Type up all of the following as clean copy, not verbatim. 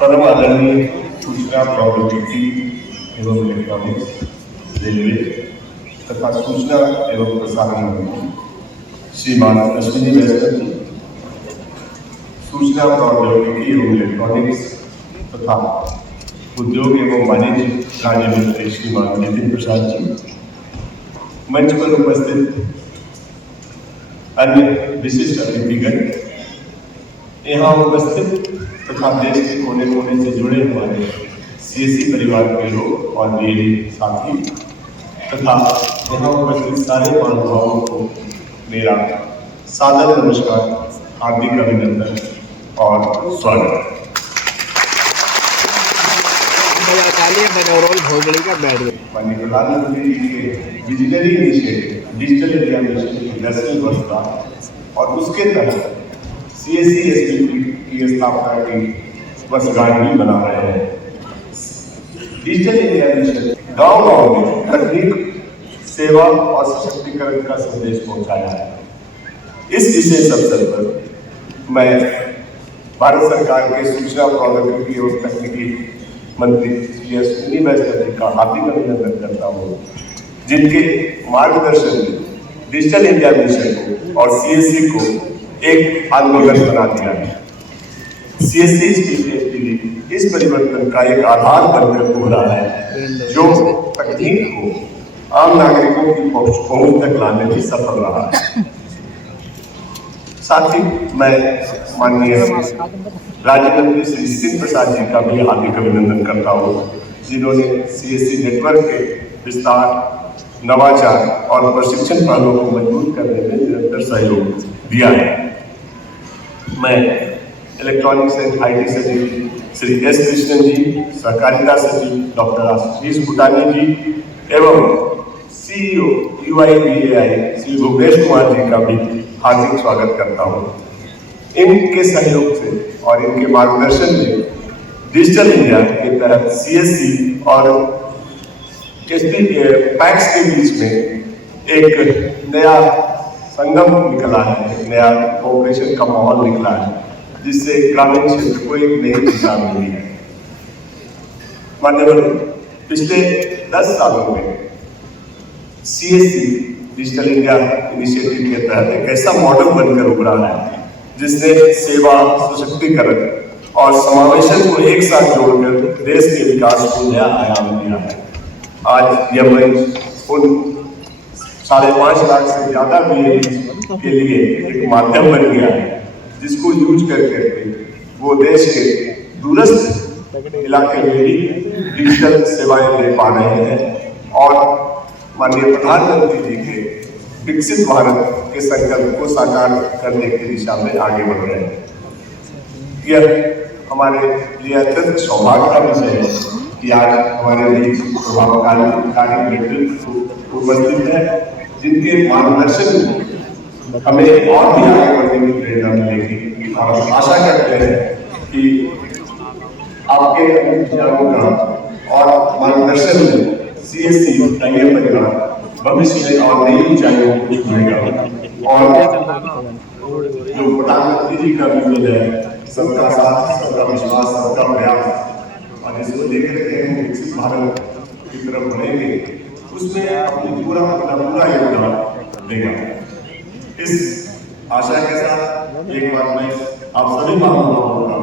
परम आदरणीय सूचना प्रौद्योगिकी एवं इलेक्ट्रॉनिक्स, रेलवे तथा सूचना एवं प्रसारण मंत्री श्रीमान अश्विनी वैष्णव जी, सूचना प्रौद्योगिकी एवं इलेक्ट्रॉनिक्स तथा उद्योग एवं वाणिज्य राज्य मंत्री श्रीमान नितिन प्रसाद जी, मंच पर उपस्थित अन्य विशिष्ट अतिथिगण, यहाँ उपस्थित तथा देश के कोने कोने से जुड़े हमारे सीएससी परिवार के लोग और मेरे साथी तथा यहाँ उपस्थित सारे महानुभावों को मेरा सादर नमस्कार, हार्दिक अभिनंदन और स्वागत। माननीय प्रधानमंत्री जी के visionary initiative digital India mission की 10वीं वर्षगांठ और उसके तहत सीएससी एसपीपी की स्थापना की वर्षगांठ भी मना रहे हैं। डिजिटल इंडिया मिशन गांव-गांव में तकनीक, सेवा और सशक्तिकरण का संदेश पहुंचाया है। इस विशेष अवसर पर मैं भारत सरकार के सूचना प्रौद्योगिकी एवं तकनीकी मंत्री श्री अश्विनी वैष्णव जी का हार्दिक अभिनंदन करता हूँ, जिनके मार्गदर्शन में डिजिटल इंडिया मिशन को और सीएससी को एक आंदोलन बना दिया है। सीएससी इस परिवर्तन का एक आधार बनकर उभरा है, जो तकनीक को आम नागरिकों की पहुंच तक लाने में सफल रहा है। साथ ही मैं माननीय राज्य मंत्री श्री नितिन प्रसाद जी का भी हार्दिक अभिनंदन करता हूँ, जिन्होंने सीएससी नेटवर्क के विस्तार, नवाचार और प्रशिक्षण पहलों को मजबूत करने में निरंतर सहयोग दिया है। मैं इलेक्ट्रॉनिक्स एंड आईटी सचिव श्री एस कृष्णन जी, सहकारिता सचिव डॉक्टर आशीष भूटानी जी एवं सीईओ UIBAI श्री भुवनेश कुमार जी का भी हार्दिक स्वागत करता हूँ। इनके सहयोग से और इनके मार्गदर्शन में डिजिटल इंडिया के तहत सीएससी और पैक्स के बीच में एक नया संगम निकला है, नया कोऑपरेशन का माहौल निकला है, जिससे ग्रामीण क्षेत्र को एक नई दिशा मिली है। मान्यवर, पिछले 10 सालों में सीएससी डिजिटल इंडिया इनिशिएटिव के तहत एक ऐसा मॉडल बनकर उभरा है, जिसने सेवा, सशक्तिकरण और समावेशन को एक साथ जोड़कर देश के विकास को नया आयाम दिया है। आज यह मंच उन 5.5 लाख से ज्यादा के लिए एक माध्यम बन गया है, जिसको यूज करके वो देश के दूरस्थ इलाके में भी डिजिटल सेवाएं दे पा रहे हैं और माननीय प्रधानमंत्री जी के विकसित भारत के संकल्प को साकार करने की दिशा में आगे बढ़ रहे हैं। यह हमारे लिए अत्यंत सौभाग्य का विषय है कि आज हमारे बीच प्रभावकारी नेतृत्व उपस्थित है, जिनके मार्गदर्शन में हमें और भी आगे बढ़ने की प्रेरणा मिलेगी और आशा करते हैं कि आपके विचारों का और मार्गदर्शन में सीएससी का यह परिवार भविष्य में और नई ऊंचाइयों को छूएगा और जो प्रधानमंत्री जी का विजन है, सबका साथ, सबका विश्वास, सबका प्रयास, और इसको लेकर के हम विकसित भारत की तरफ बढ़ेंगे, उसमें अपनी पूरा योगदान देगा। इस आशा के साथ एक बार मैं आप सभी महानुभावों का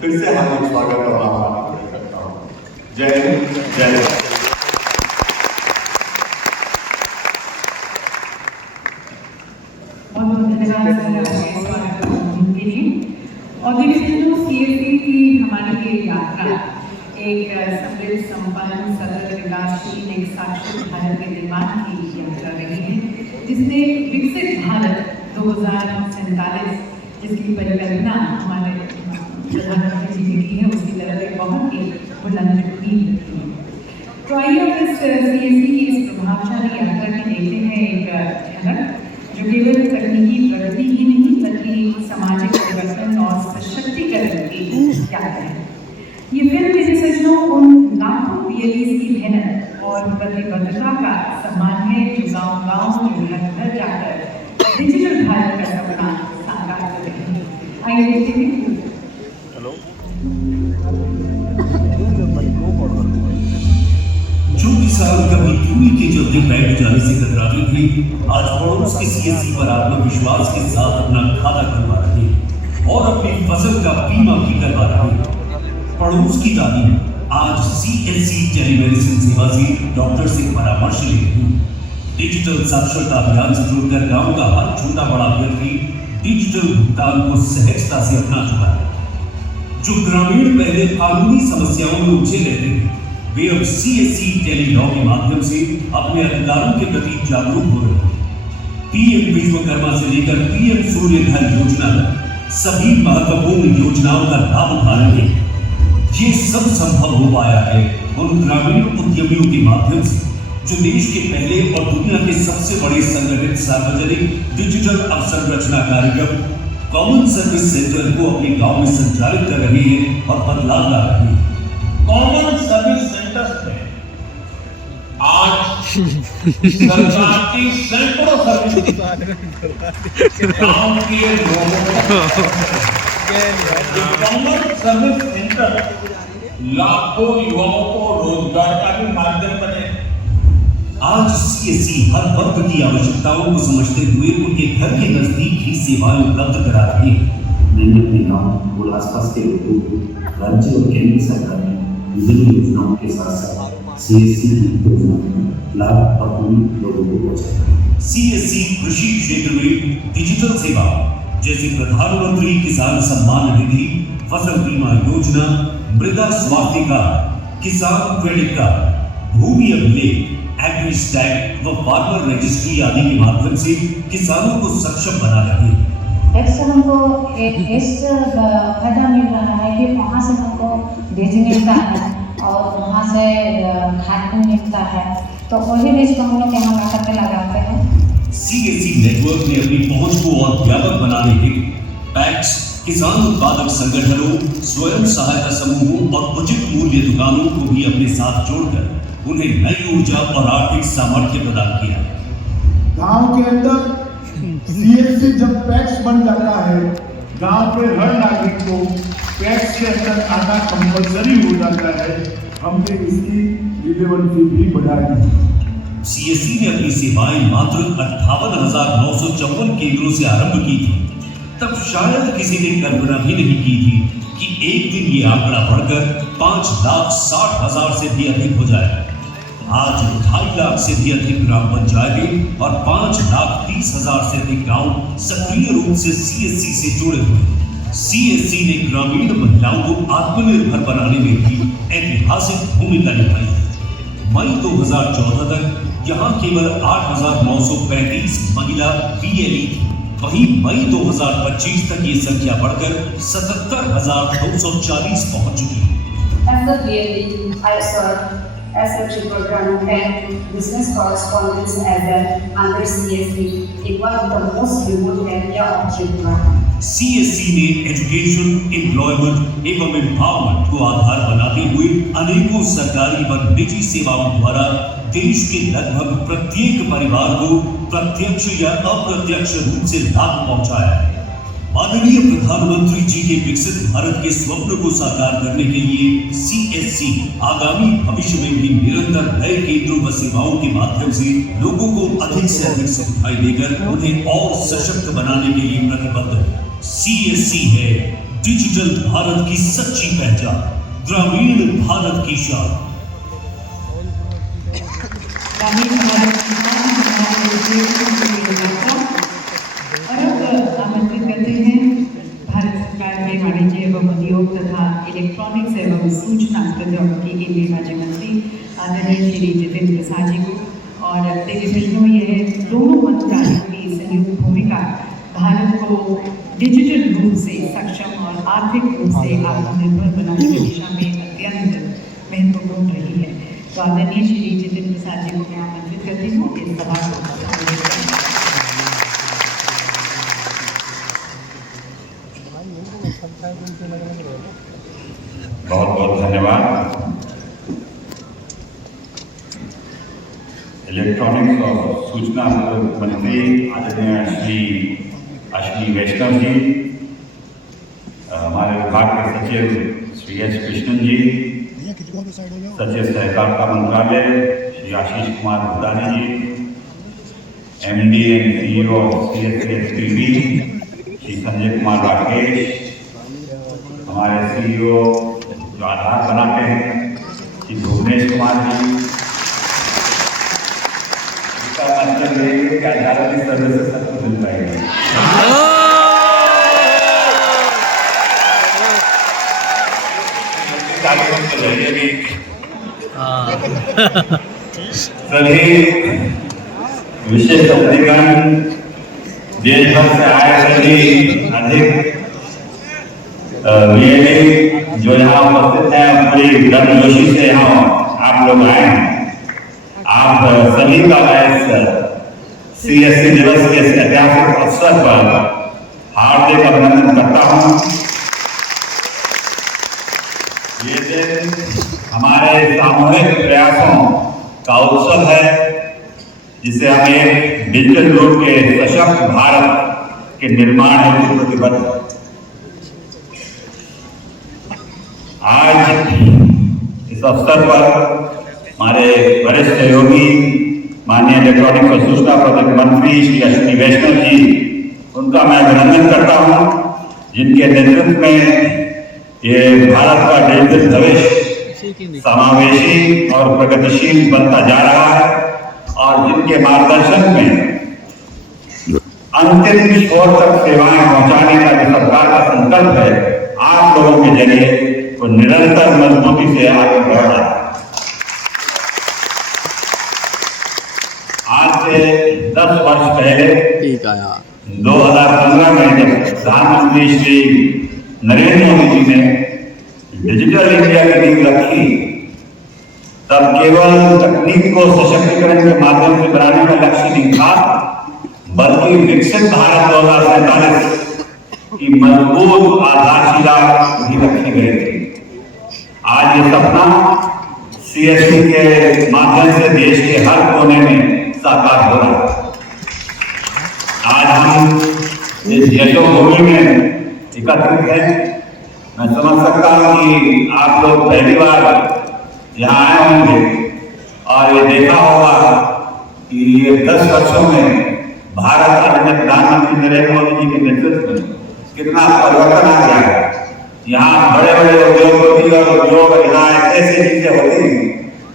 फिर से हार्दिक स्वागत और आभार करता हूँ। जय हिंद, जय भारत। सीएससी की हमारी ये यात्रा एक समृद्ध, संपन्न, सतत, विकासशील, एक साक्षर भारत के निर्माण की यात्रा रही है, जिसने विकसित भारत 2047 जिसकी परिकल्पना हमारे प्रधानमंत्री जी ने की है, उसकी तरफ एक बहुत ही बुलंद नींव रखी है। तो आइए अब इस सीएससी की इस प्रभावशाली यात्रा में देखते हैं एक झलक, जो केवल तकनीकी प्रगति ही नहीं बल्कि सामाजिक परिवर्तन और सशक्तिकरण की यात्रा है। ये फिल्म मेरे सजनों उन लाखों PLEs की मेहनत और प्रतिबद्धता का सम्मान है, जो गांव-गांव में घर घर जाकर डिजिटल भारत का सपना साकार कर रहे हैं। आइए देखते हैं। हेलो। के चलते बैंक जाने से कतराती थी, आज पड़ोस के सीएससी पर आत्मविश्वास के साथ अपना खाता खुलवा रहे और अपनी फसल का बीमा भी करवा रहे। पड़ोस की तालीम आज सीएससी टेलीमेडिसिन सेवा से डॉक्टर से परामर्श ले रही। डिजिटल साक्षरता अभियान से जुड़कर गांव का हर छोटा बड़ा व्यक्ति डिजिटल भुगतान को सहजता से अपना चुका है। जो ग्रामीण पहले कानूनी समस्याओं में उलझे रहते थे, वे अब सीएससी टेली लॉ के माध्यम से अपने अधिकारों के प्रति जागरूक हो रहे हैं। पीएम विश्वकर्मा से लेकर पीएम सूर्य घर योजना तक सभी महत्वपूर्ण योजनाओं का लाभ उठा रहे हैं। ये सब संभव हो पाया है उन ग्रामीण उद्यमियों के माध्यम से जो देश के पहले और दुनिया के सबसे बड़े संगठित सार्वजनिक डिजिटल अवसंरचना कार्यक्रम कॉमन सर्विस सेंटर को अपने गांव में संचालित कर रहे हैं और बदलाव ला रहे हैं। कॉमन सर्विस सेंटर्स में आज सरकार की सैकड़ों सर्विस गांव के लोगों कॉमन सर्विस सेंटर लाखों युवाओं को रोजगार का भी माध्यम बने। आज सीएससी हर वर्ग की आवश्यकताओं को समझते हुए उनके घर के नजदीक ही सेवाएं उपलब्ध करा रही है। मैंने अपने गांव और आसपास के लोगों को राज्य और केंद्र सरकार ने विभिन्न योजनाओं के साथ साथ सीएससी की योजना का लाभ अपने लोगों को पहुंचाया। सीएससी कृषि क्षेत्र में डिजिटल सेवा जैसे प्रधानमंत्री किसान सम्मान निधि, फसल बीमा योजना, मृदा स्वास्थ्य कार्ड, किसान क्रेडिट कार्ड, भूमि अभिलेख, एग्री स्टैग व फार्मर रजिस्ट्री आदि के माध्यम से किसानों को सक्षम बना रहे हैं। एक से हमको इस फायदा मिल रहा है कि वहाँ से हमको बीज मिलता है और वहाँ से खाद भी मिलता है, तो वही बीज को हम लोग यहाँ ला करके लगाते हैं। सीएससी नेटवर्क ने अपनी पहुंच को और व्यापक बनाने के पैक्स, किसान उत्पादक संगठनों, स्वयं सहायता समूहों और उचित मूल्य दुकानों को भी अपने साथ जोड़कर उन्हें नई ऊर्जा और आर्थिक सामर्थ्य प्रदान किया। गांव के अंदर सीएससी जब पैक्स बन जाता है, गांव के हर नागरिक को पैक्स के अंदर आना कंपलसरी हो जाता है। हमने इसकी रिलेवेंसी भी बढ़ा दी। सीएससी ने अपनी सेवाएं मात्र 58,954 केंद्रों से आरंभ की थी। तब शायद किसी ने कल्पना भी नहीं की थी कि एक दिन ये आंकड़ा बढ़कर 5,60,000 से भी अधिक हो जाए। आज 2.5 लाख से भी अधिक ग्राम पंचायतें और 5,30,000 से अधिक गांव सक्रिय रूप से सीएससी से जुड़े हुए। सीएससी ने ग्रामीण महिलाओं को आत्मनिर्भर बनाने में भी ऐतिहासिक भूमिका निभाई। मई 2014 तक यहाँ केवल 8,935 महिला वीएलई थी, वहीं मई 2025 तक ये संख्या बढ़कर 77,240 पहुंच चुकी है। As a VLE, I serve SFG program and business correspondence as a under CSC in one of the most remote area of Tripura. CSC ने एजुकेशन, एम्प्लॉयमेंट एवं एम्पावरमेंट को आधार बनाते हुए अनेकों सरकारी व निजी सेवाओं द्वारा देश के लगभग प्रत्येक परिवार को प्रत्यक्ष या अप्रत्यक्ष रूप से लाभ पहुंचाया है। माननीय प्रधानमंत्री जी के विकसित भारत के स्वप्न को साकार करने के लिए सीएससी आगामी भविष्य में भी निरंतर नए केंद्रों व सेवाओं के माध्यम से लोगों को अधिक से अधिक सुविधाएं देकर उन्हें और सशक्त बनाने के लिए प्रतिबद्ध है। सीएससी है डिजिटल भारत की सच्ची पहचान, ग्रामीण भारत की शान। ग्रामीण भारत की शान आमंत्रित करते हैं भारत सरकार के वाणिज्य एवं उद्योग तथा इलेक्ट्रॉनिक्स एवं सूचना प्रौद्योगिकी के राज्य मंत्री आदरणीय श्री जितेंद्र प्रसाद जी को। और टेलीविजनों यह दोनों मंत्रालयों की संयुक्त भूमिका भारत को डिजिटल रूप से सक्षम और आर्थिक रूप से आत्मनिर्भर बनाने की दिशा में अत्यंत महत्वपूर्ण रही है। तो आदरणीय श्री जितेंद्र प्रसाद जी को मैं आमंत्रित करती हूँ इस सभा को। बहुत बहुत धन्यवाद। इलेक्ट्रॉनिक्स और सूचना मंत्री आदरणीय श्री अश्विनी वैष्णव जी, हमारे विभाग के सचिव श्री एच कृष्णन जी, सचिव सहकारिता मंत्रालय श्री आशीष कुमार भुदानी जी, MD and CEO of CSCSPB Shri Sanjay Kumar Rakesh, हमारे CEO जो आधार बनाते हैं श्री भुवनेश कुमार जी, इसका मतलब ये है कि आधार की सर्विस से सबको मिल पाएगा। सभी विशेष अतिथिगण, देश भर से आए सभी अधिक वीआईपी जो यहाँ उपस्थित हैं, पूरी गर्मजोशी से यहाँ आप लोग आए हैं। आप सभी का मैं CSC दिवस के ऐतिहासिक अवसर पर हार्दिक अभिनंदन करता हूँ। ये दिन हमारे सामूहिक प्रयासों का उत्सव है, जिसे हम एक डिजिटल रूप के सशक्त भारत के निर्माण हेतु प्रतिबद्ध हैं। आज इस अवसर पर हमारे वरिष्ठ सहयोगी माननीय इलेक्ट्रॉनिक्स और सूचना प्रौद्योगिकी मंत्री श्री अश्विनी वैष्णव जी, उनका मैं अभिनंदन करता हूं, जिनके नेतृत्व में ये भारत का डिजिटल भविष्य समावेशी और प्रगतिशील बनता जा रहा है, और जिनके मार्गदर्शन में अंतिम छोर तक सेवाएं पहुंचाने का जो सरकार का संकल्प है, आप लोगों के जरिए वो निरंतर मजबूती से आगे बढ़ रहा है। आज से 10 वर्ष पहले 2015 में जब प्रधानमंत्री श्री नरेंद्र मोदी जी ने डिजिटल इंडिया की नींव रखी, तब केवल तकनीक को सशक्तिकरण के माध्यम से बनाने का लक्ष्य नहीं था, बल्कि विकसित भारत 2047 की मजबूत आधारशिला भी रखी गई थी। आज ये सपना CSC के माध्यम से देश के हर कोने में साकार हो रहा है। आज हम इस यशोभूमि में एकत्रित हैं। मैं समझ सकता हूँ कि आप लोग पहली बार यहाँ आए होंगे और ये देखा होगा कि ये 10 वर्षों में भारत आदरणीय प्रधानमंत्री नरेंद्र मोदी जी के नेतृत्व में कितना परिवर्तन आ गया है। यहाँ बड़े बड़े उद्योगपति और उद्योग यहाँ ऐसी चीजें होती हैं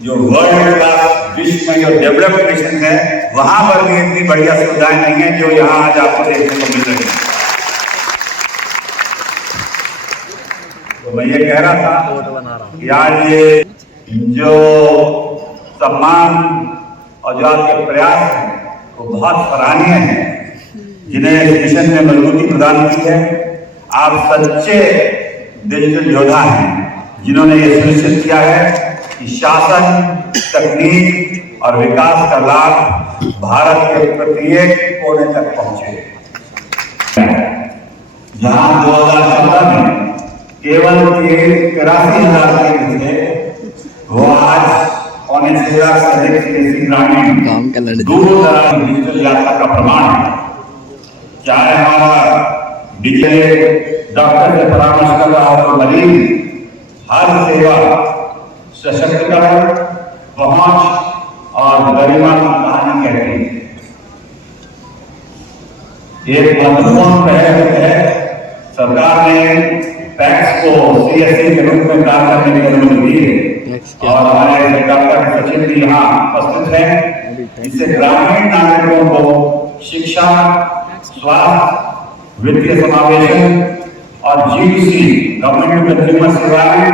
जो वर्ल्ड क्लास विश्व में जो डेवलप्ड नेशन है, वहां पर भी इतनी बढ़िया सुविधाएं नहीं है जो यहाँ आज आपको देखने को मिल रही है। तो मैं ये कह रहा था कि आज ये जो सम्मान और जो आपके प्रयास हैं वो बहुत सराहनीय है, जिन्हें इस मिशन में मजबूती प्रदान की है। आप सच्चे डिजिटल योद्धा हैं, जिन्होंने ये सुनिश्चित किया है कि शासन, तकनीक और विकास का लाभ भारत के प्रत्येक कोने तक पहुंचे। जहां 2014 में केवल 83,000 केंद्र थे, वो आज 6,500 से अधिक CSC ग्रामीण दूर दराज डिजिटल यात्रा का प्रमाण है। चाहे हमारा डिजिटल डॉक्टर से परामर्श कर रहा हो तो मरीज हर सेवा सशक्तिकरण, पहुंच और गरिमा की कहानी कहती है। एक महत्वपूर्ण पहल है, सरकार ने पैक्स को CSC के रूप में काम करने की अनुमति दी है, और हमारे डॉक्टर सचिन जी यहाँ उपस्थित हैं। इससे ग्रामीण नागरिकों को शिक्षा, स्वास्थ्य, वित्तीय समावेशन और GTC गवर्नमेंट टू कंज्यूमर सेवाएं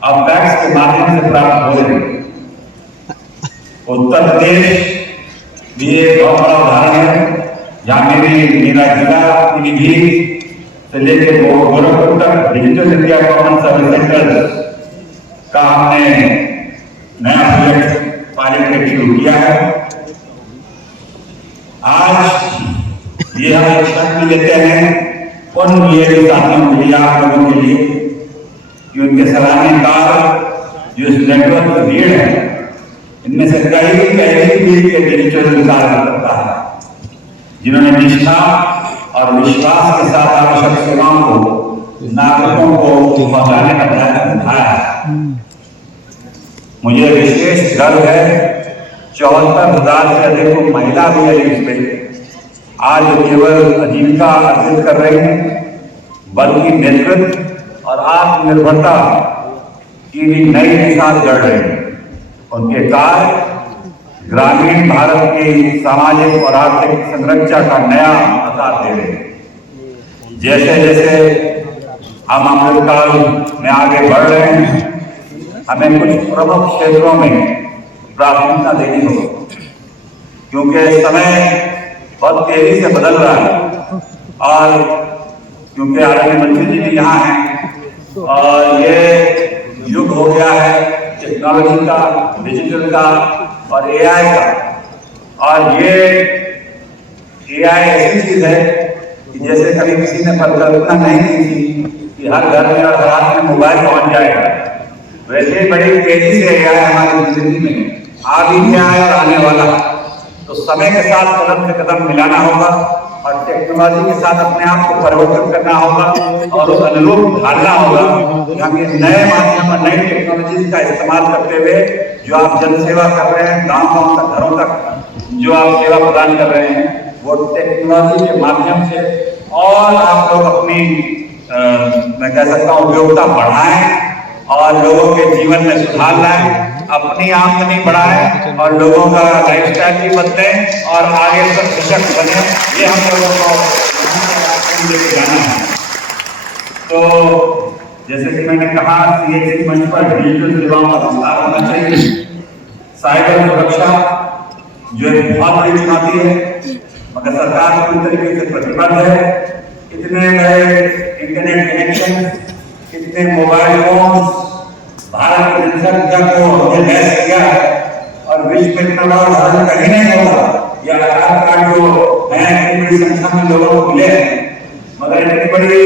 अब पैक्स के माध्यम से प्राप्त हो रही है। उत्तर प्रदेश भी एक बहुत बड़ा उदाहरण है, जहाँ मेरा जिला पीलीभीत से लेकर गोरखपुर तक digital India common service centre का हमने नया प्रोजेक्ट पायलट शुरू किया है। आज ये हम एक क्षण भी लेते हैं उन वीआईपी साथियों के लिए, आप लोगों के लिए, कि उनके सराहनीय कार्य जो इस नेटवर्क की भीड़ है, इनमें से कई भीड़ के डिजिटल विकास करता है, जिन्होंने निष्ठा और विश्वास के साथ आवश्यक सेवाओं को नागरिकों को पहुंचाने का प्रयास उठाया है। मुझे विशेष गर्व है 74,000 से अधिक को महिला भी है इसमें आज केवल आजीविका अर्जित कर रही हैं, बल्कि नेतृत्व और आत्मनिर्भरता की भी नई मिसाल गढ़ रहे हैं। उनके कार्य ग्रामीण भारत की सामाजिक और आर्थिक संरचना का नया आकार दे रहे हैं। जैसे जैसे हम अमृतकाल में आगे बढ़ रहे हैं, हमें कुछ प्रमुख क्षेत्रों में प्राथमिकता देनी होगी, क्योंकि समय बहुत तेजी से बदल रहा है और क्योंकि आदरणीय मंत्री जी भी यहाँ हैं और ये युग हो गया है टेक्नोलॉजी का, डिजिटल का और एआई का। और ये एआई ऐसी चीज है कि जैसे कभी किसी ने कल्पना नहीं की थी कि हर घर में और हर हाथ में मोबाइल पहुंच जाएगा, वैसे बड़ी तेजी से एआई हमारी जिंदगी में आ भी गया है और आने वाला है। तो समय के साथ कदम से कदम मिलाना होगा और टेक्नोलॉजी के साथ अपने आप को परिवर्तन करना होगा और उस अनुरूप ढालना होगा कि हम ये नए माध्यम और नई टेक्नोलॉजी का इस्तेमाल करते हुए जो आप जन सेवा कर रहे हैं, गांव गांव तक, घरों तक जो आप सेवा प्रदान कर रहे हैं, वो टेक्नोलॉजी के माध्यम से और आप लोग अपनी मैं कह सकता हूँ उपयोगिता बढ़ाएं और लोगों के जीवन में सुधार लाएं, अपनी आमदनी बढ़ाएं और लोगों का लाइफस्टाइल भी बदले और आगे तक सशक्त बने। ये हम लोगों को लेके जाना है। तो जैसे कि मैंने कहा, सीएससी मंच पर डिजिटल सेवाओं का विस्तार होना चाहिए। साइबर सुरक्षा जो एक बहुत बड़ी चुनौती है, मगर सरकार पूरी तरीके से प्रतिबद्ध है। इतने बड़े इंटरनेट कनेक्शन, इतने मोबाइल फोन भारत की जनसंख्या को हमने लैस किया है और विश्व में इतना बड़ा उदाहरण कहीं नहीं होगा। ये आधार कार्ड जो है इतनी बड़ी संख्या में लोगों को मिले हैं, मगर इतनी बड़ी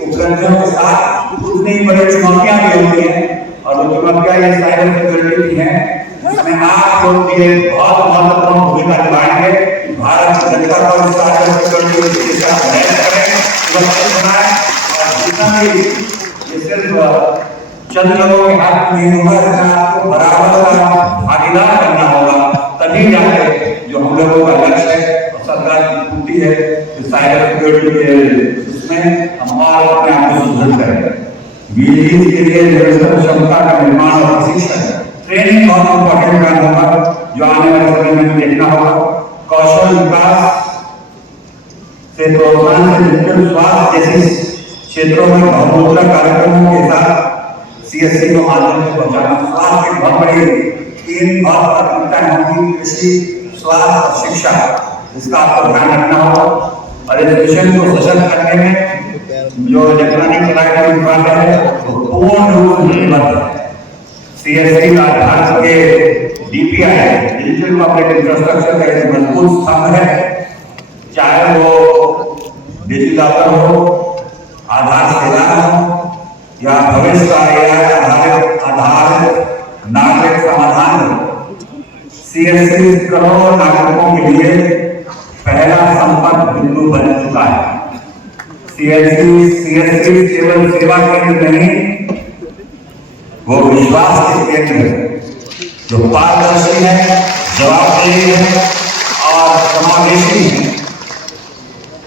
उपलब्धियों के साथ उतनी बड़ी चुनौतियां भी होती हैं और वो चुनौतियां ये साइबर सिक्योरिटी की हैं, जिसमें आप लोग ये बहुत महत्वपूर्ण भूमिका निभाएंगे। भारत की जनता को साइबर सिक्योरिटी के साथ लैस करें, सुरक्षित बनाएं और जितना भी ये सिर्फ चंद लोगों के हाथ में नहीं होगा, इसमें आपको बराबर का भागीदार करना होगा, तभी जाके जो हम लोगों का लक्ष्य है और सरकार की पूर्ति है कि साइबर सिक्योरिटी के उसमें हम और अपने आप को सुदृढ़ करें। बीएसई के लिए निरंतर क्षमता का निर्माण और प्रशिक्षण, ट्रेनिंग बहुत इंपॉर्टेंट काम होगा जो आने वाले समय में देखना होगा। कौशल विकास से प्रोत्साहन से डिजिटल स्वास्थ्य जैसे क्षेत्रों में बहुमुखी कार्यक्रमों के साथ सीएससी को माध्यम से पहुंचाना। स्वास्थ्य की बहुत बड़ी 3 बहुत प्राथमिकताएं होंगी, कृषि, स्वास्थ्य और शिक्षा, इसका आपको ध्यान रखना होगा और इस मिशन को सशक्त करने में जो इलेक्ट्रॉनिक क्लाइमेट विभाग है वो पूर्ण रूप से निर्भर है। सीएससी का भारत के डीपीआई डिजिटल पब्लिक इंफ्रास्ट्रक्चर का एक मजबूत स्तंभ है, चाहे वो डिजिलॉकर हो, आधार सेवा हो या भविष्य का एआई आधारित नागरिक समाधान हो। सीएससी करोड़ों नागरिकों के लिए पहला संपर्क बिंदु बन चुका है। सीएससी केवल सेवा केंद्र नहीं, वो विश्वास के केंद्र है जो पारदर्शी है, जवाबदेही है और समावेशी है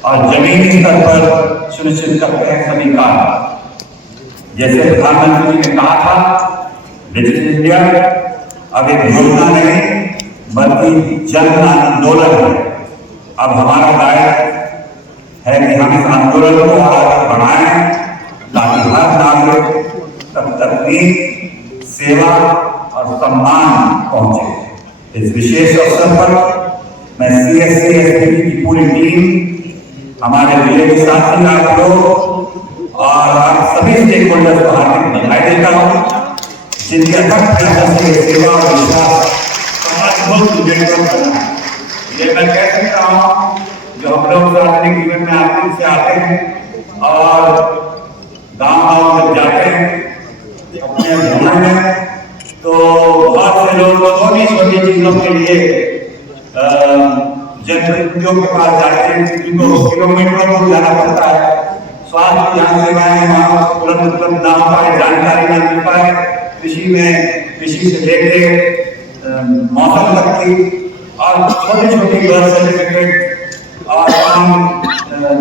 और जमीनी स्तर पर सुनिश्चित करते हैं सभी कार्य। जैसे प्रधानमंत्री जी ने कहा था, डिजिटल इंडिया अब एक योजना नहीं बल्कि जन आंदोलन है। अब हमारा दायित्व है कि हम इस आंदोलन को आगे बढ़ाएं ताकि हर नागरिक तक तकनीक, सेवा और सम्मान पहुंचे। इस विशेष अवसर पर मैं सीएससी एसपीटी की पूरी टीम, हमारे जिले के साथी आप लोग और आप सभी स्टेक होल्डर्स को हार्दिक बधाई देता हूँ, जिनके अथक प्रयासों से सेवा और विश्वास समाज को सुदृढ़ करना है। ये मैं कह सकता हूँ, जो हम लोग सार्वजनिक जीवन में आते से आते हैं और गाँव तक जाते हैं अपने भ्रमण में, तो बहुत से लोग छोटी छोटी चीजों के लिए जनप्रतिनिधियों के पास जाते हैं, जिनको किलोमीटरों दूर जाना पड़ता है। स्वास्थ्य जान सेवाएं वहाँ तुरंत उपलब्ध ना हो पाए, जानकारी ना मिल पाए, कृषि में कृषि से लेके मौसम तक थी और छोटी छोटी बर्थ सर्टिफिकेट और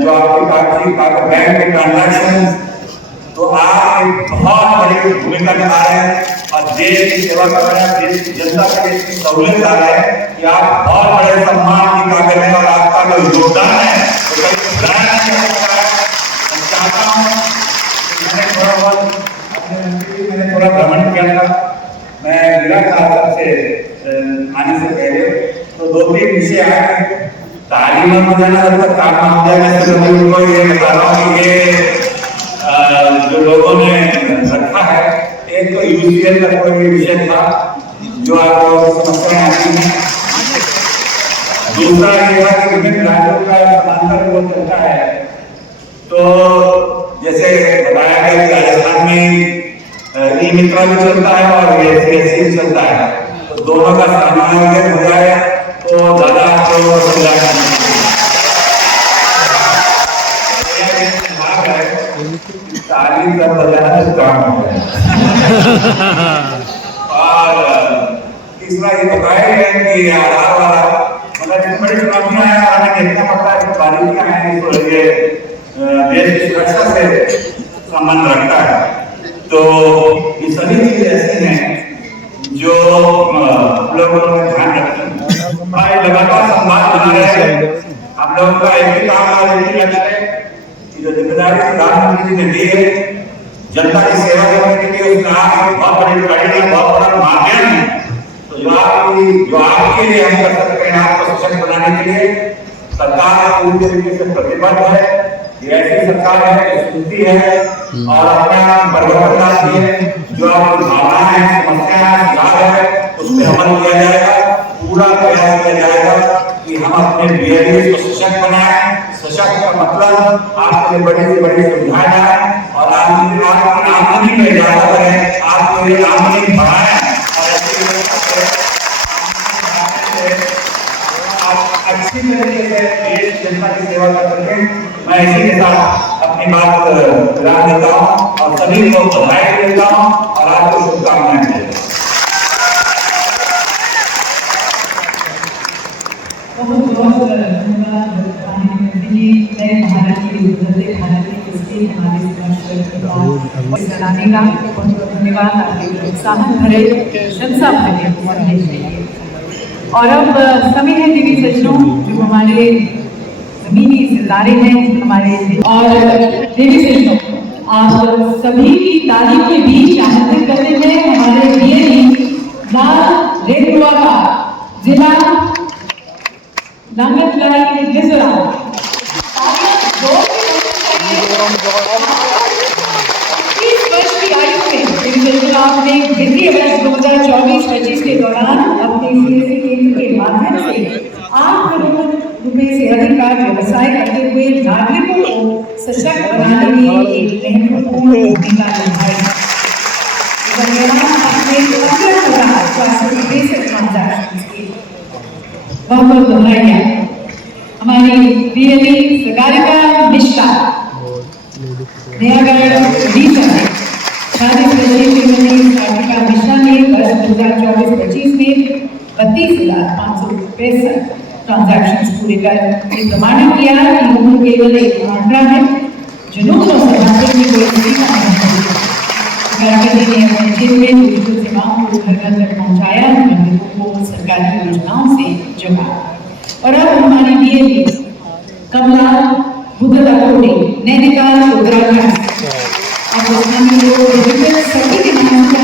जो आपके कागज बैंक के ट्रांजैक्शन, तो आप एक बहुत बड़ी भूमिका निभा रहे हैं और देश की सेवा कर रहे हैं, देश की जनता के लिए इसकी सहूलियत ला रहे हैं कि आप बहुत बड़े सम्मान की काबिल हैं और आपका जो योगदान है वो चाहता हूँ। मैंने थोड़ा भ्रमण किया था, मैं जिला साहब से आने से पहले तो 2-3 विषय आए। तालीम में जाना जब तक काम हो जाएगा तो मैं उनको ये बता रहा हूँ कि ये जो लोगों ने रखा है, एक तो यूसीएल का कोई विषय था जो आपको समस्याएं आती हैं, दूसरा ये है कि विभिन्न राज्यों का समांतर वो चलता है। तो जैसे बताया गया कि राजस्थान में ई मित्रा भी चलता है और ये सीएससी भी चलता है, तो दोनों का सामंजस्य हो जाए तो ज्यादा आपको समझा तालीम का बजाना काम हो है। और तीसरा ये बताया गया कि आधार वाला मतलब बड़ी चुनौतियां हैं और हमें देखना पड़ता है कि बारीकियां हैं, तो ये देश की सुरक्षा से संबंध रखता है। तो ये सभी चीजें ऐसी हैं जो लोगों ने ध्यान रखना है। लगातार संवाद बना रहे हैं। हम लोगों का एक ही काम और एक ही लक्ष्य है, जो जिम्मेदारी प्रधानमंत्री जी ने दी है जनता की सेवा करने के लिए, उसका आप बहुत बड़ी कड़ी है, बहुत बड़ा माध्यम है। तो जो आपके लिए हम कर सकते हैं, आपको सशक्त बनाने के लिए सरकार पूरी तरीके से प्रतिबद्ध है। ये ऐसी सरकार है जो सुनती है और अपना परिवर्तन लाती है। जो आपकी भावनाएं हैं, समस्याएं, सुधार है, उस पर अमल किया जाएगा। पूरा प्रयास किया जाएगा कि हम अपने बीएलई को सशक्त बनाएं। सशक्त का मतलब आपके बड़ी से बड़ी सुविधाएं दें और आपकी आमदनी में इजाफा करें, आपके आमदनी बढ़ाएं और अच्छी तरीके से देश जनता की सेवा कर सकें। मैं इसी के साथ अपनी बात विराम देता हूँ और सभी को बधाई देता हूँ और आपको शुभकामनाएं देता हूँ। बहुत धन्यवाद नए भारत की उभरते भारत की किस्ती हमारे सराहने का बहुत धन्यवाद। आपके प्रोत्साहन भरे प्रशंसा भरे। और अब समय है देवी सज्जनों, जो हमारे जमीनी सितारे हैं हमारे, और देवी सज्जनों आप सभी की तारीफ के बीच आमंत्रित करते हैं हमारे बीएलई लाल रेणुआ का जिला नांगललाई मिजोरम। इस वर्ष की आयु में आपने वित्तीय वर्ष 2024-25 के दौरान अपने सीएससी केंद्र के माध्यम से 8 करोड़ रुपए से अधिक का व्यवसाय करते हुए नागरिकों को सशक्त बनाने में एक महत्वपूर्ण भूमिका निभाई। बहुत बहुत बधाई। हमारी बीएलई सगारिका मिश्रा नयागढ़ उड़ीसा सगारिका मिश्रा ने वर्ष 2024-25 में 32,565 ट्रांजैक्शन पूरे कर ये प्रमाणित किया कि उम्र केवल एक मात्रा है। जुनून और समर्पण की कोई सीमा नहीं है। डिजिटल सेवाओं को घर घर तक पहुँचाया, नागरिकों को सरकारी योजनाओं से जोड़ा। और अब हमारी बीएलई कमला बुद्धदाकोटे नैनीताल उत्तराखंड के नाम से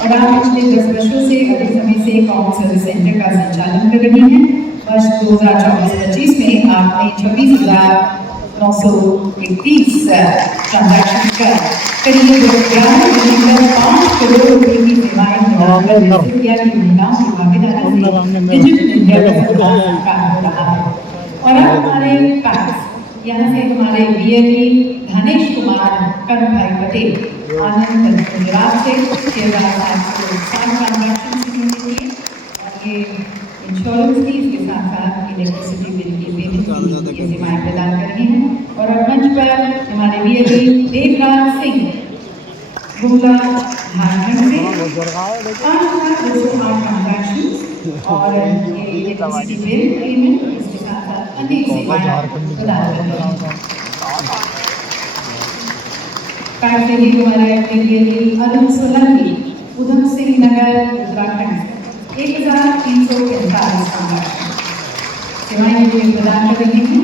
और आप पिछले 10 वर्षों से अधिक समय से कॉमन सर्विस सेंटर का संचालन कर रही हैं। वर्ष 2024-25 में आपने 26,931 ट्रांजैक्शन कर करीब 5 करोड़ रुपए की सेवाएं किया कि महिलाओं की भागीदारी से डिजिटल इंडिया का हो रहा है। और अब हमारे पास यहाँ से हमारे बीएलई धनेश कुमार कनभाई पटेल आनंद गुजरात से 6,760 ट्रांजैक्शन की और ये इंश्योरेंस की, इसके साथ साथ इलेक्ट्रिसिटी बिल की पेमेंट की सेवाएं प्रदान कर रही हैं। और अब मंच पर हमारे बीएलई देवराज सिंह गुमला झारखंड से 5,208 ट्रांजैक्शन और इलेक्ट्रिसिटी बिल पेमेंट इसके साथ साथ अन्य सेवाएं प्रदान करते हैं। हमारे अपने लिए अरुण सोलंकी उधम सिंह नगर उत्तराखंड 1,345 ट्रांजैक्शन सेवाएं प्रदान कर रही हैं।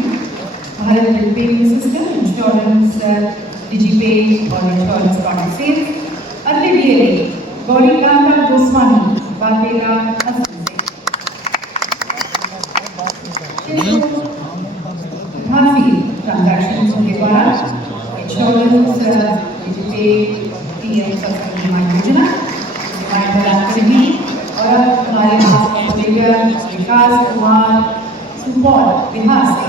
Bharat bill payment system insurance DigiPay और इंश्योरेंस प्रोडक्ट सेल्स अन्य डीएलए गौरीकांता गोस्वामी बापेगा असम से काफी ट्रांजैक्शन के द्वारा इंश्योरेंस डिजीपे पीएम फसल बीमा योजना सेवाएं प्रदान कर रही हैं। और हमारे विकास कुमार सुपौल बिहार से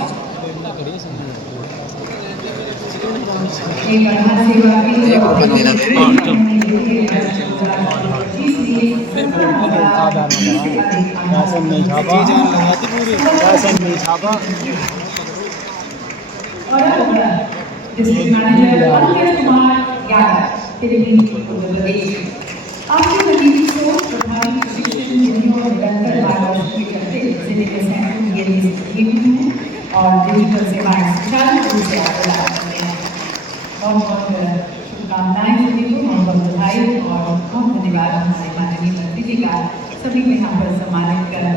एक बढ़ा सेवा डिस्ट्रिक्ट मैनेजर पंकज कुमार यादव उत्तर प्रदेश आपके नतीजे को प्रभावी प्रशिक्षण नीतियों और निरंतर मार्गदर्शन के चलते जिले के सैकड़ों हैं और डिजिटल सेवाएं सुचारू रूप से प्रदान करते हैं। बहुत बहुत शुभकामनाएं सभी को, बहुत बहुत बधाई और बहुत धन्यवाद हमारे माननीय मंत्री जी का सभी को यहाँ पर सम्मानित करने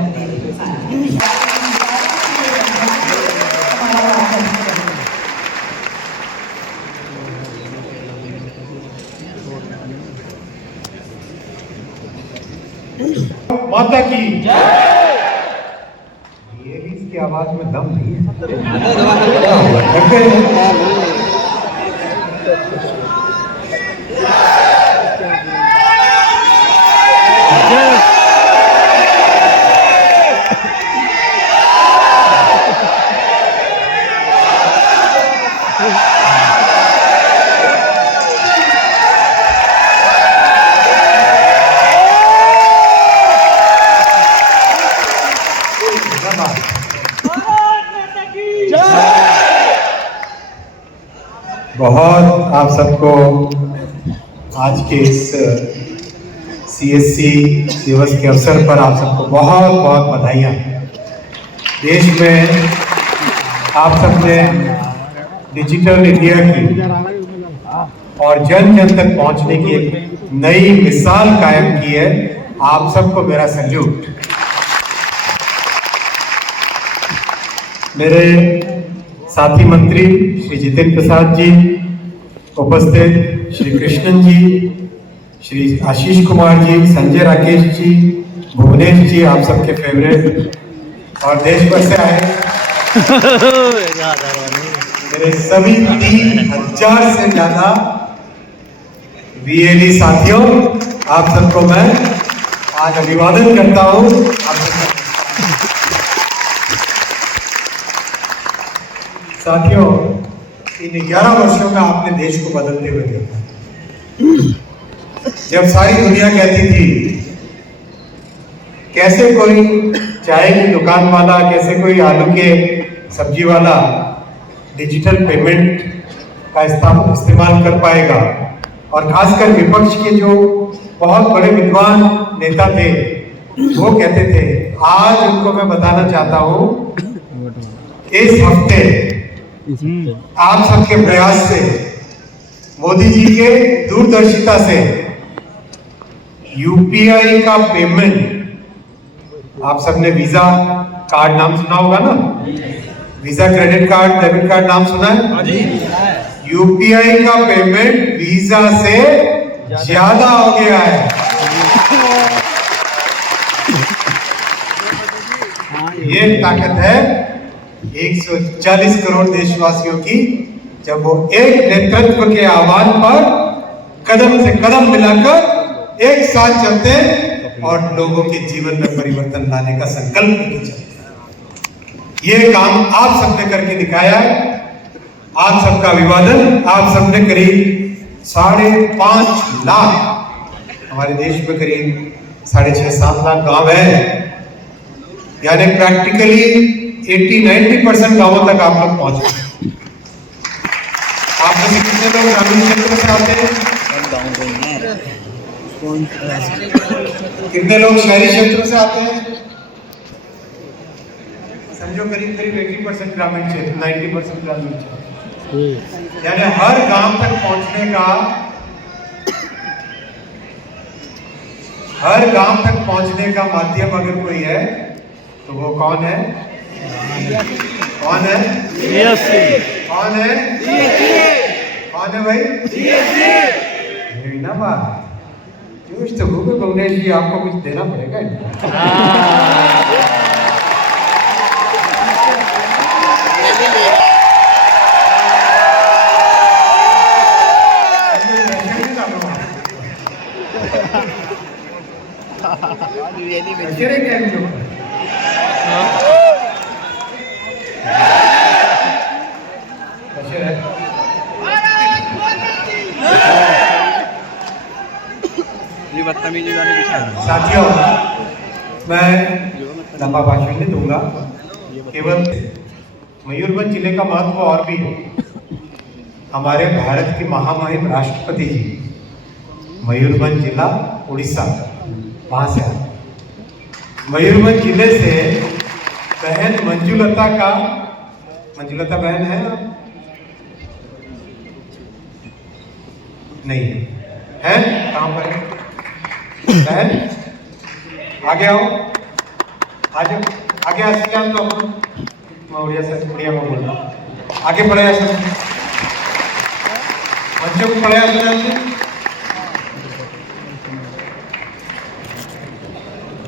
माता की ये भी इसकी आवाज में दम नहीं है। बहुत आप सबको आज के इस सीएससी दिवस के अवसर पर आप सबको बहुत बहुत बधाइयाँ। देश में आप सबने डिजिटल इंडिया की और जन जन तक पहुंचने की एक नई मिसाल कायम की है। आप सबको मेरा सैल्यूट। मेरे साथी मंत्री श्री जितेंद्र प्रसाद जी, उपस्थित श्री कृष्णन जी, श्री आशीष कुमार जी, संजय राकेश जी, भुवनेश जी, आप सबके फेवरेट और देश भर से आए मेरे सभी 3,000 से ज्यादा वीएलई साथियों, आप सबको मैं आज अभिवादन करता हूँ। साथियों, इन 11 वर्षों में आपने देश को बदलते हुए देखा। जब सारी दुनिया कहती थी कैसे कोई चाय की दुकान वाला, कैसे कोई आलू के सब्जी वाला डिजिटल पेमेंट का इस्तेमाल कर पाएगा, और खासकर विपक्ष के जो बहुत बड़े विद्वान नेता थे वो कहते थे, आज उनको मैं बताना चाहता हूं इस हफ्ते आप सबके प्रयास से, मोदी जी के दूरदर्शिता से यूपीआई का पेमेंट, आप सबने वीजा कार्ड नाम सुना होगा ना, visa credit card, debit card नाम सुना है? यूपीआई का पेमेंट वीजा से ज्यादा हो गया है। ये ताकत है 140 करोड़ देशवासियों की, जब वो एक नेतृत्व के आह्वान पर कदम से कदम मिलाकर एक साथ चलते हैं और लोगों के जीवन में परिवर्तन लाने का संकल्प लेके चलते हैं। ये काम आप सबने करके दिखाया है। आप सबका अभिवादन। आप सबने करीब 5.5 लाख, हमारे देश में करीब 6.5-7 लाख गांव हैं, यानी प्रैक्टिकली 80-90% गांवों तक आप लोग पहुंच गए। आप लोग कितने लोग ग्रामीण क्षेत्र से आते हैं? कितने लोग शहरी क्षेत्रों से आते हैं? समझो करीब करीब 80% ग्रामीण क्षेत्र, 90% ग्रामीण क्षेत्र। यानी हर गांव तक पहुंचने का माध्यम अगर कोई है तो वो कौन है? कौन है? कौन है? कौन है भाई? ना बात जोश तो होगा गणेश जी, आपको कुछ देना पड़ेगा साथियों, मैं लंबा भाषण नहीं दूंगा, केवल मयूरभंज जिले का महत्व और भी है। हमारे भारत के महामहिम राष्ट्रपति जी मयूरभंज जिला उड़ीसा वहां से आए। मयूरभंज जिले से बहन मंजुलता बहन है नहीं है? कहाँ पर है बहन? आगे आओ, आज आगे आ सकते हैं तो मैं उड़िया में बोल रहा हूँ। आगे बढ़े सब बच्चों को पढ़ाया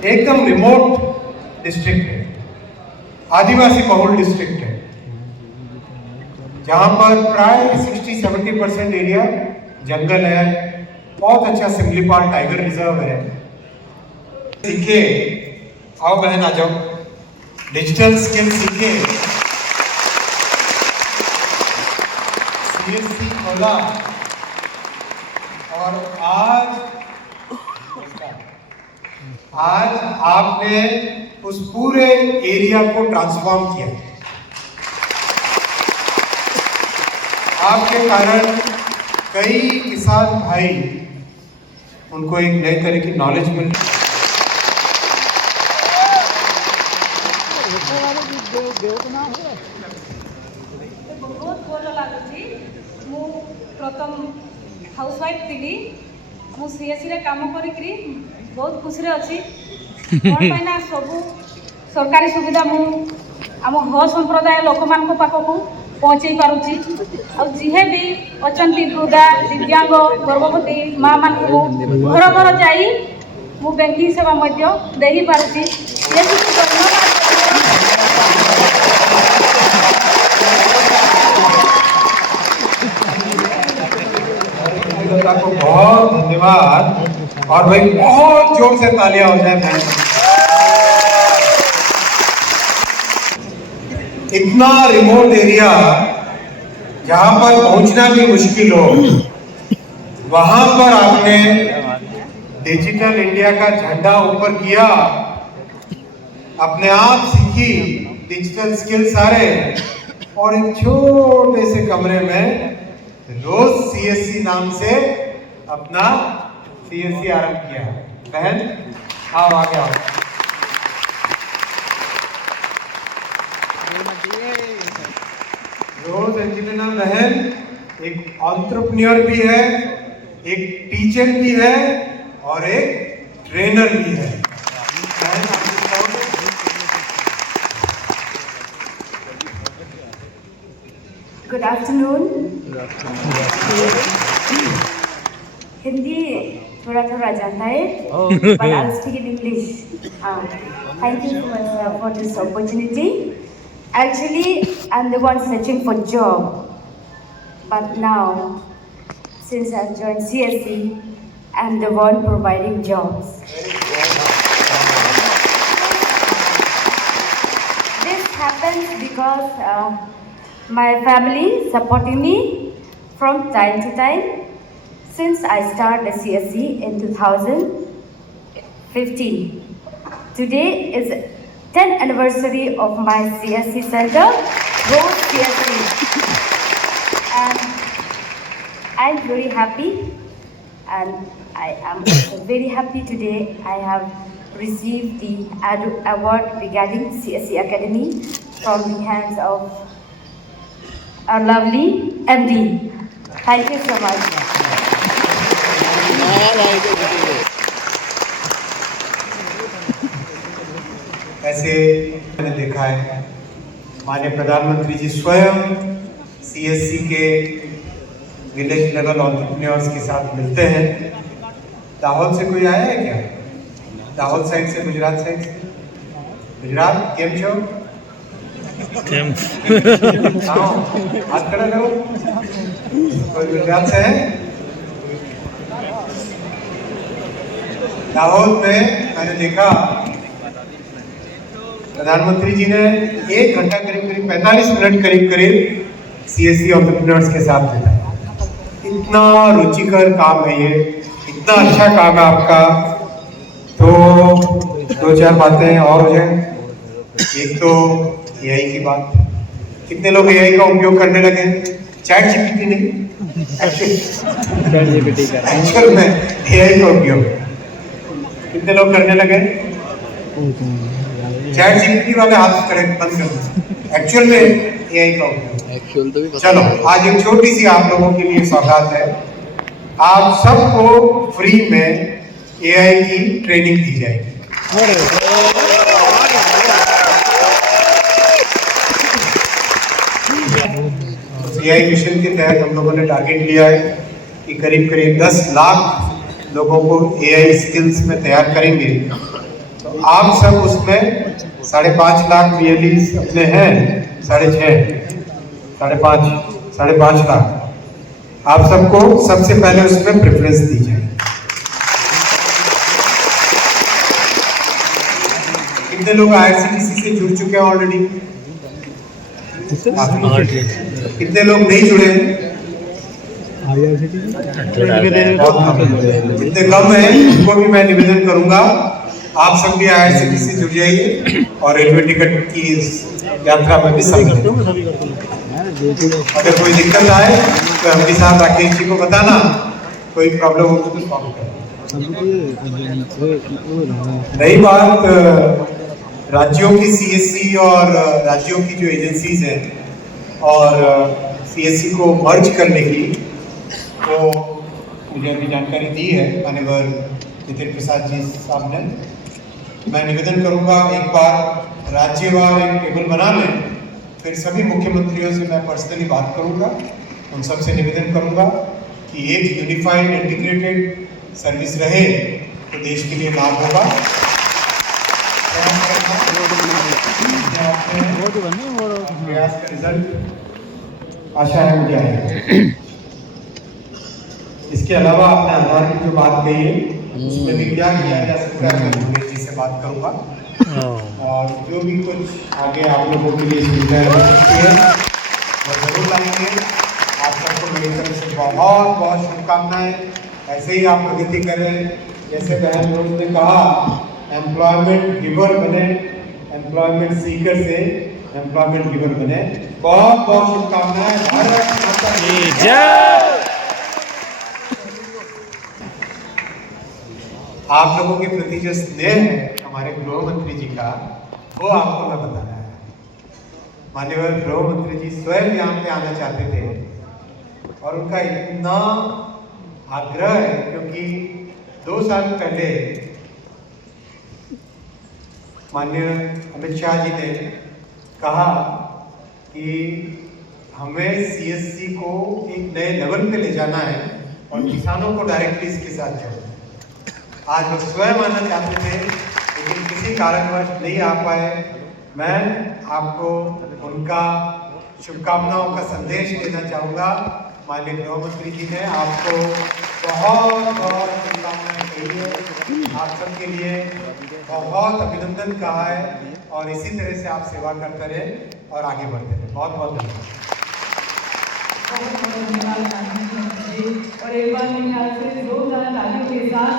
एकदम रिमोट डिस्ट्रिक्ट है, आदिवासी बहुल डिस्ट्रिक्ट है, जहां पर प्राय 60-70% एरिया जंगल है, बहुत अच्छा सिमलीपाल टाइगर रिजर्व है। सीखे, आओ बहन आ जाओ, डिजिटल स्किल सीखे, सीएससी खोला और आज आपने उस पूरे एरिया को ट्रांसफॉर्म किया। आपके कारण कई किसान भाई उनको एक नए तरह की नॉलेज मिल रही। बहुत भल लगुच। मु प्रथम हाउसवाइफ थी, मु सीएससी रे काम करी बहुत खुशी अच्छी। सब सरकारी सुविधा मु आम ह संप्रदाय लोक मान पाखक पहुँचे पारुची। जीहे भी अच्छा वृद्धा दिव्यांग गर्भवती माँ मान घर घर जाई मु बैंकिंग सेवा दे पारुची। को बहुत धन्यवाद और भाई बहुत जोर से तालियां हो जाए। इतना रिमोट एरिया जहां पर पहुंचना भी मुश्किल हो, वहां पर आपने डिजिटल इंडिया का झंडा ऊपर किया, अपने आप सीखी डिजिटल स्किल सारे, और एक छोटे से कमरे में रोज सीएससी नाम से अपना सीएससी आरंभ किया। बहन आओ आगे आओ। रोज एंजेलिना बहन एक एंटरप्रेन्योर भी है, एक टीचर भी है और एक ट्रेनर भी है। Good afternoon. हिंदी थोड़ा जानता है, but I'll speak in English. Thank you so much for this opportunity. Actually, I'm the one searching for job, but now, since I've joined CSC, I'm the one providing jobs. This happens because my family supporting me from time to time since I started CSC in 2015. Today is 10th anniversary of my CSC center, Rose CSC, and I'm very happy and I am very happy today. I have received the award regarding CSE Academy from the hands of our lovely MD. Thank you so much. ऐसे मैंने देखा है माननीय प्रधानमंत्री जी स्वयं CSC के village level entrepreneurs के साथ मिलते हैं। दाहोद से कोई आया है क्या? दाहोद साइड से, गुजरात साइड से? गुजरात केम छो? हाँ, हाथ खड़ा करो। कोई गुजरात से है? दाहोद में मैंने देखा प्रधानमंत्री जी ने 1 घंटा करीब 45 मिनट करीब CSC एंटरप्रेन्योर्स के साथ बिताया। इतना रुचिकर काम है ये, इतना अच्छा काम है आपका। तो 2-4 बातें और हो जाए। एक तो AI की बात, कितने लोग AI का उपयोग करने लगे? चैट GPT नहीं, एक्चुअल में AI का उपयोग कितने लोग करने लगे? चैट GPT वाले हाथ खड़े बंद कर दो। एक्चुअल में AI का उपयोग। चलो, आज एक छोटी सी आप लोगों के लिए सौगात है। आप सबको फ्री में AI की ट्रेनिंग दी जाएगी। AI मिशन के तहत हम लोगों ने टारगेट लिया है कि करीब 10 लाख लोगों को AI स्किल्स में तैयार करेंगे। तो आप सब उसमें 5.5 लाख रियली अपने हैं, 5.5 लाख आप सबको सबसे पहले उसमें प्रेफरेंस दी जाए। कितने लोग IRCTC से जुड़ चुके हैं ऑलरेडी? कितने लोग नहीं जुड़े? जितने कम है उनको भी मैं निवेदन करूंगा आप सब भी IRCTC से जुड़ जाइए और रेलवे टिकट की यात्रा में भी सम्मिलित। अगर कोई दिक्कत आए तो एमडी साहब राकेश जी को बताना, कोई प्रॉब्लम हो तो सॉल्व कर। रही बात राज्यों की CSC और राज्यों की जो एजेंसीज हैं और CSC को मर्ज करने की, तो मुझे अभी जानकारी दी है माननीय नितिन प्रसाद जी साहब ने। मैं निवेदन करूंगा एक बार राज्यवार एक टेबल बना लें, फिर सभी मुख्यमंत्रियों से मैं पर्सनली बात करूंगा, उन सबसे निवेदन करूंगा कि एक यूनिफाइड इंटीग्रेटेड सर्विस रहे तो देश के लिए लाभ होगा। प्रयास का रिजल्ट आशा है मुझे आएगा। इसके अलावा आपने आधार की जो बात कही है उसमें भी क्या किया जा सकता है, मैं योगेश जी से बात करूंगा और जो भी कुछ आगे आप लोगों के लिए सुविधाएं हो सकती है वो जरूर लाएंगे। आप सबको मेरी तरफ से बहुत बहुत शुभकामनाएं। ऐसे ही आप प्रगति करें, जैसे बहन लोग ने कहा एम्प्लॉयमेंट गिवर बने, एम्प्लॉयमेंट सीकर से एम्प्लॉयमेंट गिवर बने। बहुत बहुत शुभकामनाएं। भारत माता की जय। आप लोगों के प्रति जो स्नेह है हमारे गृह मंत्री जी का, वो आपको मैं बताना है। माननीय गृह मंत्री जी स्वयं यहाँ पे आना चाहते थे और उनका इतना आग्रह है क्योंकि 2 साल पहले माननीय अमित शाह जी ने कहा कि हमें CSC को एक नए लेवल पे ले जाना है और किसानों को डायरेक्टली इसके साथ जोड़ना। आज वो स्वयं आना चाहते थे लेकिन किसी कारणवश नहीं आ पाए। मैं आपको उनका शुभकामनाओं का संदेश देना चाहूँगा। माननीय गृह मंत्री जी ने आपको बहुत बहुत शुभकामनाएं कही है, आप सबके लिए बहुत अभिनंदन कहा है और इसी तरह से आप सेवा करते रहे और आगे बढ़ते रहे। बहुत बहुत धन्यवाद। और एक बार मेरे ख्याल से 2 तालियों के साथ